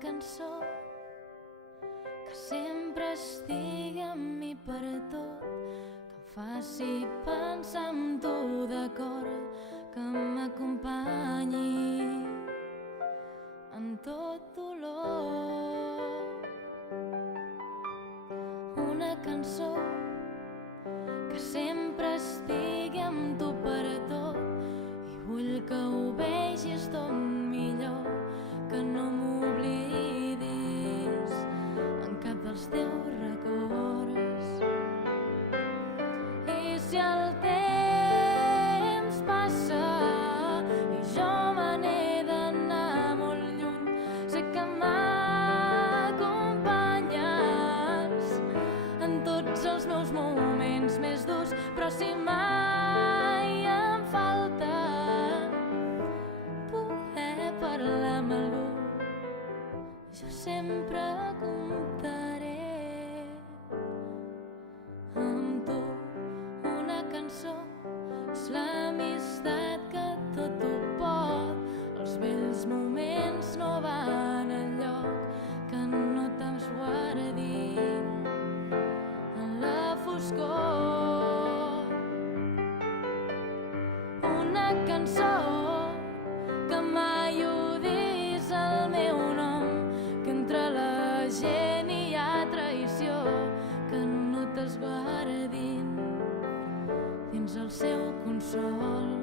cançó que sempre estigui amb mi per tot, que em faci pensar en tu de cor, que m'acompanyi en tot dolor. Una cançó que sempre estigui amb tu per tot, i vull que ho vegis tot millor, que no m'oblidis en cap dels teus records. I si el temps passa i jo me n'he d'anar molt lluny, sé que m'acompanyes en tots els meus moments més durs, però si mai em falta poder parlar amb algú, jo sempre comptaré amb tu. Una cançó és l'amistat que tot ho pot, els vells moments no van enlloc, que no t'esguardin en la foscor. Una cançó que mai odis el meu nom, que entre la gent hi ha traïció, que no t'esguardin dins el seu consol.